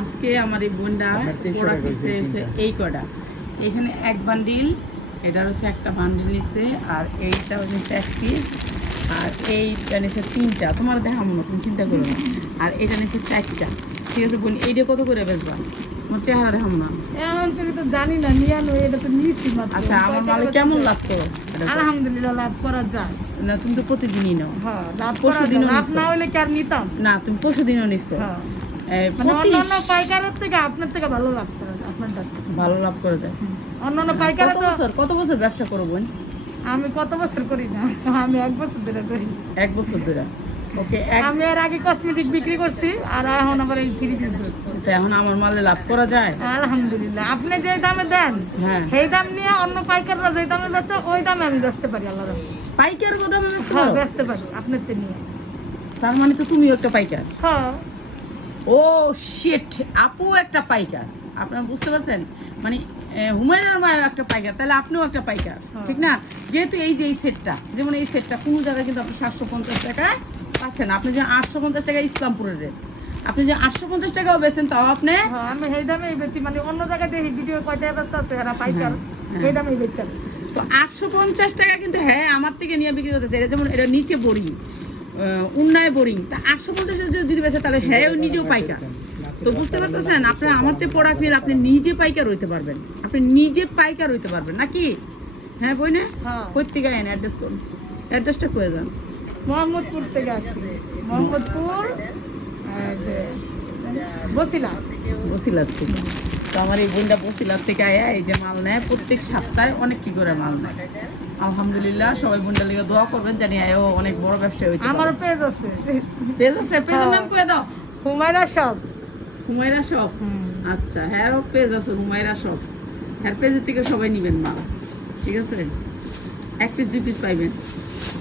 আজকে আমার এই বোনটা আপনার 300 পোড়া হচ্ছে তিনটা। এই কটা এখানে এক বান্ডিল এটার হচ্ছে একটা বান্ডিল নিচ্ছে আর এইটা হচ্ছে এক পিস আর এইটা নিচ্ছে তিনটা। তোমার দেখাবো না তুমি চিন্তা করো না। আর এটা নিচ্ছে চারটা। ঠিক আছে বোন এইটা কত করে বেচবা? তোমার চেহারা দেখাবো না এখন তুমি তো জানি না নিয়ে আনো এটা তো নিচ্ছি আচ্ছা আমার মালে কেমন লাগতো আলহামদুলিল্লাহ লাভ করা যায়। না তুমি তো প্রতিদিনই নাও। হ্যাঁ লাভ পরশু দিনও লাভ না হলে কি আর নিতাম? না তুমি পরশু দিনও নিচ্ছ হ্যাঁ। মানে অন্যান্য পাইকারের থেকে আপনার থেকে ভালো লাভ করা যায় আপনার ভালো লাভ করে যায়। অন্যান্য পাইকারে কত তো বছর কত বছর ব্যবসা করো বোন? আমি কত বছর করি না আমি এক বছর ধরে করি। এক বছর ধরে। ওকে আমি এর আগে কসমেটিক বিক্রি করছি আর এখন আবার এই থ্রি পিস করছি। এখন আমার মালে লাভ করা যায়? আলহামদুলিল্লাহ আপনি যে দামে দেন হ্যাঁ। সেই দাম নিয়ে অন্য পাইকাররা যে দামে বেচে ওই দামে আমি বেচতে পারি আল্লাহ পাইকার কথা হ্যাঁ বেচতে পারি? আপনার নিয়ে। তার মানে তো তুমিও একটা পাইকার। হ্যাঁ। ও শিট আপু একটা পাইকার। আপনারা বুঝতে পারছেন? মানে হুমায়ুনের মায়ও একটা পাইকার তাহলে আপনিও একটা পাইকার হ্যাঁ। ঠিক না? যেহেতু এই যে এই সেটটা যেমন এই সেটটা কোনো জায়গায় কিন্তু আপনি সাতশো পঞ্চাশ টাকায় পাচ্ছেন আপনি যে আটশো পঞ্চাশ টাকা ইসলামপুরের রেট আপনি যে আটশো পঞ্চাশ টাকাও বেছেন তাও আপনি হ্যাঁ আমি সেই দামেই বেচি। মানে অন্য জায়গায় দেখি ভিডিও কয়টা ব্যস্ত আছে এরা পাইকার। হ্যাঁ। সেই দামেই বেচছে তো আটশো পঞ্চাশ টাকা কিন্তু হ্যাঁ আমার থেকে নিয়ে বিক্রি করতেছে। এটা যেমন এটা নিচে বোরিং উন্নয় বোরিং। তা আটশো পঞ্চাশ যদি বেছে তাহলে হ্যাঁ ও নিজেও পাইকার তো বুঝতে পারতেছেন? আপনার আমার তো প্রোডাক্ট নিলে আপনি নিজে পাইকার হইতে পারবেন। আপনি নিজে পাইকার হইতে পারবেন। নাকি? হ্যাঁ বই না? থেকে আইন অ্যাড্রেস করুন। অ্যাড্রেসটা করে যান মোহাম্মদপুর থেকে আসছি। মোহাম্মদপুর বসিলা বসিলার থেকে। তো আমার এই বোনটা বসিলার থেকে আয়া এই যে মাল নেয় প্রত্যেক সপ্তাহে অনেক কি করে মাল নেয়। আলহামদুলিল্লাহ সবাই বোনটা লিগে দোয়া করবেন জানি আয়ও অনেক বড় ব্যবসা হইতে আমারও পেজ আছে। পেজ আছে? পেজের নাম কয়ে দাও। হুমায়রা সব হুমায়রা শপ? আচ্ছা হ্যাঁ পেজ আছে হুমায়রা শপ। হ্যাঁ পেজের থেকে সবাই নেবেন মা। ঠিক আছে? এক পিস দুই পিস পাইবেন।